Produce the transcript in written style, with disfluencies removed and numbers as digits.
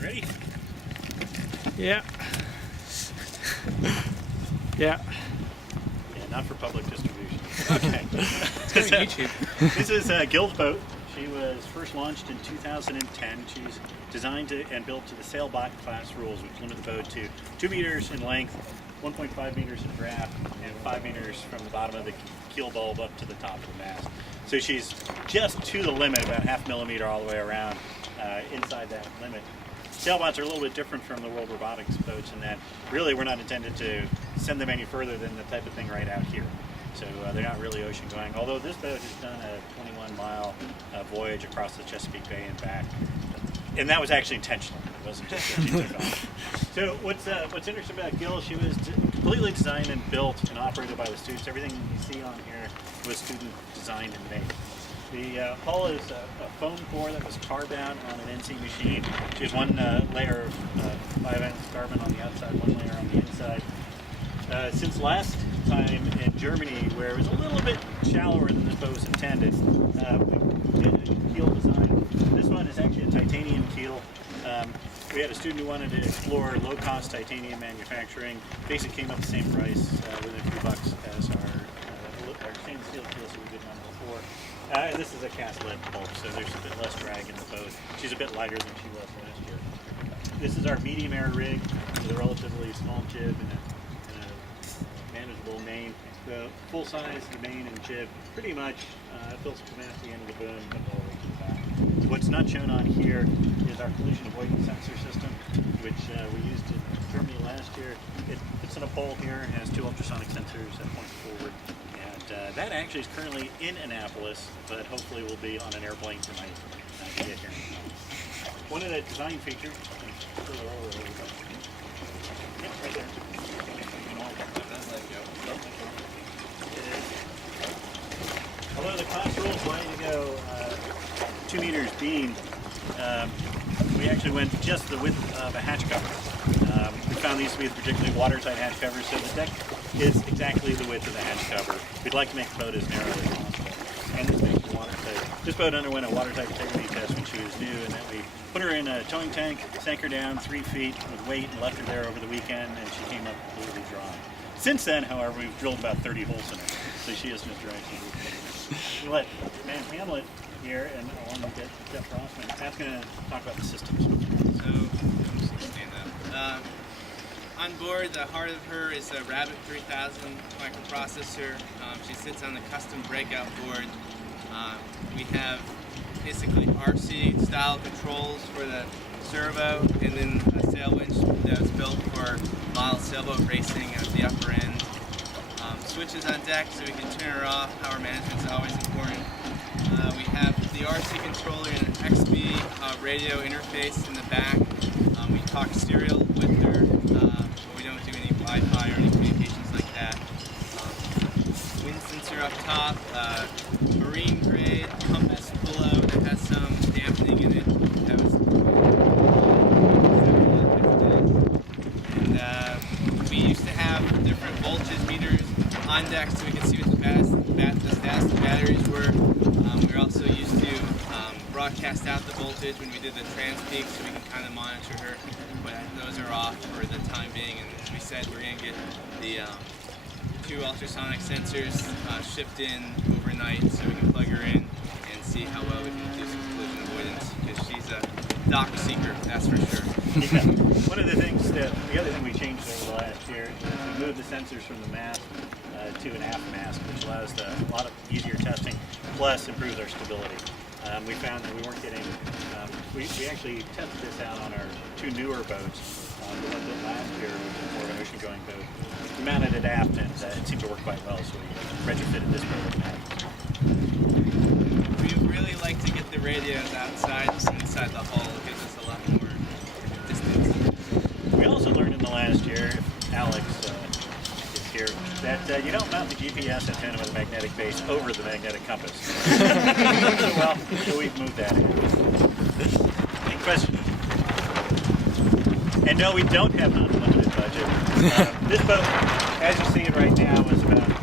You ready? Yeah. Yeah. Yeah, not for public distribution. Okay. It's going on YouTube. This is Gill the Boat. She was first launched in 2010. She's designed to and built to the sailboat class rules, which limit the boat to 2 meters in length, 1.5 meters in draft, and 5 meters from the bottom of the keel bulb up to the top of the mast. So she's just to the limit, about ½ millimeter all the way around inside that limit. Sailboats are a little bit different from the World Robotics boats in that really we're not intended to send them any further than the type of thing right out here. So they're not really ocean going, although this boat has done a 21-mile voyage across the Chesapeake Bay and back. And that was actually intentional. It wasn't just that she took off. So what's interesting about Gill, she was completely designed and built and operated by the students. Everything you see on here was student designed and made. The hull is a foam core that was carved out on an NC machine. She has one layer of 5-ounce carbon on the outside, one layer on the inside. Since last time in Germany, where it was a little bit shallower than this boat was intended, we did a keel design. This one is actually a titanium keel. We had a student who wanted to explore low-cost titanium manufacturing. Basically came up the same price, within a few bucks as our stainless steel keel, so we did one before. And this is a cast lead bulk, so there's a bit less drag in the boat. She's a bit lighter than she was last year. This is our medium air rig with a relatively small jib and a manageable main. The full size, the main and jib, pretty much fills capacity into the boom and all the way to the back. What's not shown on here is our collision avoidance sensor system, which we used in Germany last year. It's in a pole here and has 2 ultrasonic sensors that point forward. And that actually is currently in Annapolis, but hopefully will be on an airplane tonight to get here. One of the design features, yep, right there. Although the class rules allow you to go 2 meters beam, we actually went just the width of a hatch cover. We found these to be particularly watertight hatch covers, so the deck is exactly the width of the hatch cover. We'd like to make the boat as narrow as possible. And this makes it watertight. This boat underwent a watertight integrity test when she was new, and then we put her in a towing tank, sank her down 3 feet with weight, and left her there over the weekend, and she came up completely dry. Since then, however, we've drilled about 30 holes in her, so she isn't as dry as she is. We'll let Man Hamlet here, and along with Jeff Rossman, Matt's going to talk about the systems. So, I'm just going to stand up. On board, the heart of her is a Rabbit 3000 microprocessor. She sits on the custom breakout board. We have basically RC style controls for the servo, and then a sail winch that was built for model sailboat racing at the upper end. Switches on deck so we can turn her off. Power management is always important. We have the RC controller and an XB radio interface in the back. We talk serial with her, but we don't do any Wi-Fi or any communications like that. Wind sensor up top, marine grade compass below that has some dampening in it. That was and we used to have different voltage meters on deck so we could see what the stats of the batteries were. We were also used to broadcast out the voltage when we did the trans-peak so we can kind of monitor her, but those are off for the time being, and as we said, we're going to get the 2 ultrasonic sensors shipped in overnight so we can plug her in and see how well we can do some collision avoidance, because she's a dock seeker, that's for sure. Yeah. One of the other thing we changed over the last year is we moved the sensors from the mast to an aft mast, which allows a lot of easier testing, plus improves our stability. We found that we weren't getting, we actually tested this out on our 2 newer boats. The one built last year, which is more of an ocean-going boat. We mounted it aft, and it seemed to work quite well, so we retrofitted this boat with aft. We really like to get the radios outside, inside the hull. It gives us a lot more distance. We also learned in the last year, Alex is here, that you don't mount the GPS antenna with a magnetic base over the magnetic compass. So we've moved that in. Any questions? And no, we don't have an unlimited budget. This boat, as you see it right now, is about